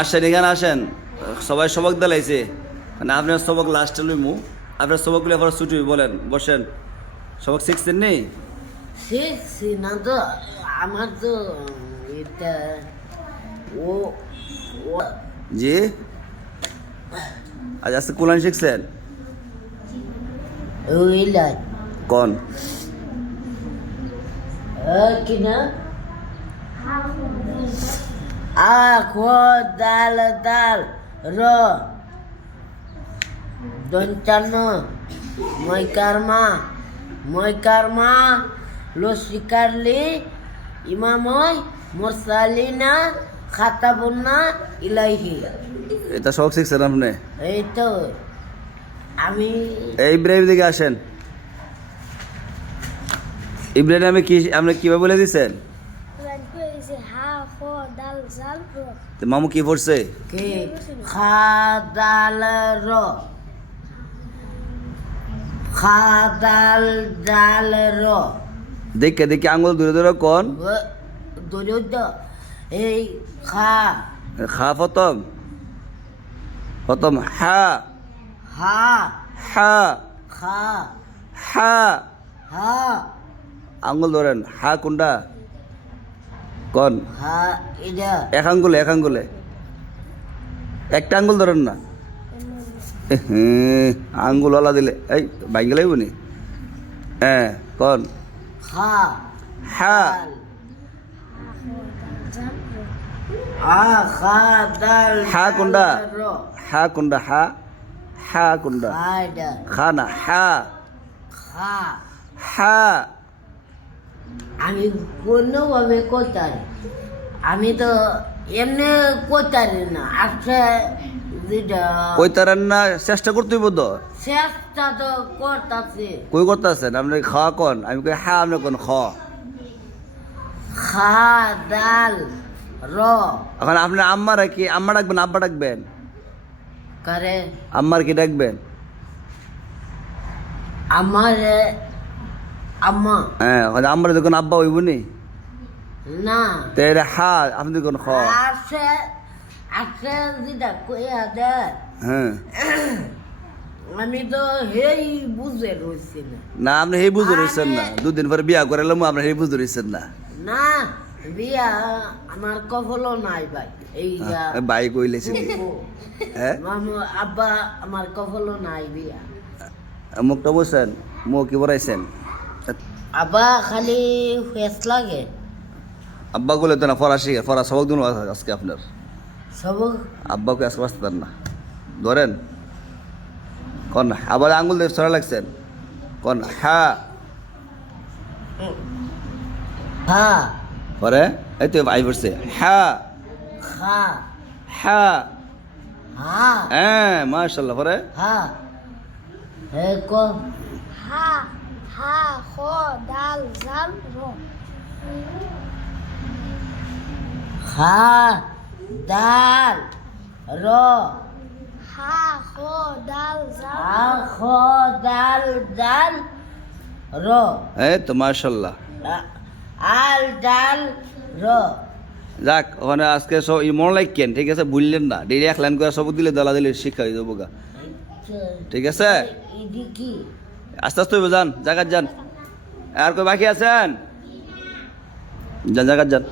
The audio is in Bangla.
আসেন এখানে আসেন। সবাই সবক দিলাইছে। মানে আপনার সবক লাস্টে লইমু। আপনার সবকগুলো আবার ছুটি বলেন। বসেন। সবক শিখছেন নি? শিখছি না তো। আমার তো এটা ও জি? আজ আজকে কোরআন শিখছেন? কিনা? আখো দাল দাল র। দন্তান্ন মই কারমা মই কারমা লসি কারলি ইমাময় মোরসালিনা খাতাবুন্না ইলাইহি। এটা সবক শিখছেন আপনি? এই তো আমি এই ইব্রাহিম দিকে আসেন। ইব্রাহিম আমি কি আপনি কীভাবে বলে দিছেন মামু কি পড়ছে? কে? খাদাল র। খাদাল ডাল র। দেখে দেখে আঙুল দূরে দূরে কোন? দরিদ্র এই খা। খা প্রথম। প্রথম হা। হা। হা। খা। হা। হা। আঙুল ধরেন। হা কোনটা? কোন। হা এটা। এক আঙ্গুলে এক আঙ্গুলে। একটা আঙ্গুল ধরেন না। হুম, আঙ্গুল ওলা দিলে। এই বাইঙ্গে লাগব নি? হ্যাঁ কোন। খা হা হা হা কোনটা হা কোনটা হা হা কোনটা খা না হা খা হা আমি কোনোভাবে কোথায়? আমি তো এমনি কোথায় না আচ্ছা যেটা কই তারেন না চেষ্টা চেষ্টা তো করতেছে। কই করতেছেন? আপনি খাওয়া কোন? আমি কই হা আপনি কোন খ। খা ডাল র। এখন আপনি আম্মা কি আম্মা ডাকবেন আব্বা ডাকবেন? করে? আম্মার কি ডাকবেন? আমার আম্মা। হ্যাঁ আম্মার যখন আব্বা হইব নি না। তো এটা হা আপনি দেখুন খ আছে আছে যেটা কইয়া দে হ্যাঁ। আমি তো হেই বুঝে রয়েছি না। না আপনি সেই বুঝতে রয়েছেন না। দুদিন পরে বিয়া করে এলাম আপনি সেই বুঝতে রয়েছেন না। না বিয়া আমার কফলও নাই ভাই। এই বাই কইলেছেন হ্যাঁ? আব্বা আমার কফলও নাই বিয়া। মুখটা বসেন মুখ কি বড়াইছেন? আব্বা খালি ফেস লাগে। আব্বা বলে তো না ফরা শিখে ফরা সবক দিন আজকে আপনার। সব আব্বাকে আজকে বাঁচতে না। ধরেন কন আবার আঙ্গুল দিয়ে সরা লাগছেন কন হ্যাঁ হা। পরে এই তো আই পড়ছে হ্যাঁ খা। হ্যাঁ হা। হ্যাঁ মাশাল্লাহ পরে। হা। হে ক Ha, Ha, Ho, Dal, Sal, Ro. খা দাল র Ha, Ho, Dal, Sal, আখ দাল দাল র এই তো মাশাল্লাহ আ- আল ডাল র যাক ওখানে আজকে সব ই মন লাগকেন ঠিক আছে? বুঝলেন না। ডেলি এক লাইন করে সব দিলে দলা দিলে শিক্ষা হয়ে যাব গা। ঠিক আছে? আস্তে আস্তে যান জাগাত যান। আর কই বাকি আছেন? যান জাগাত যান।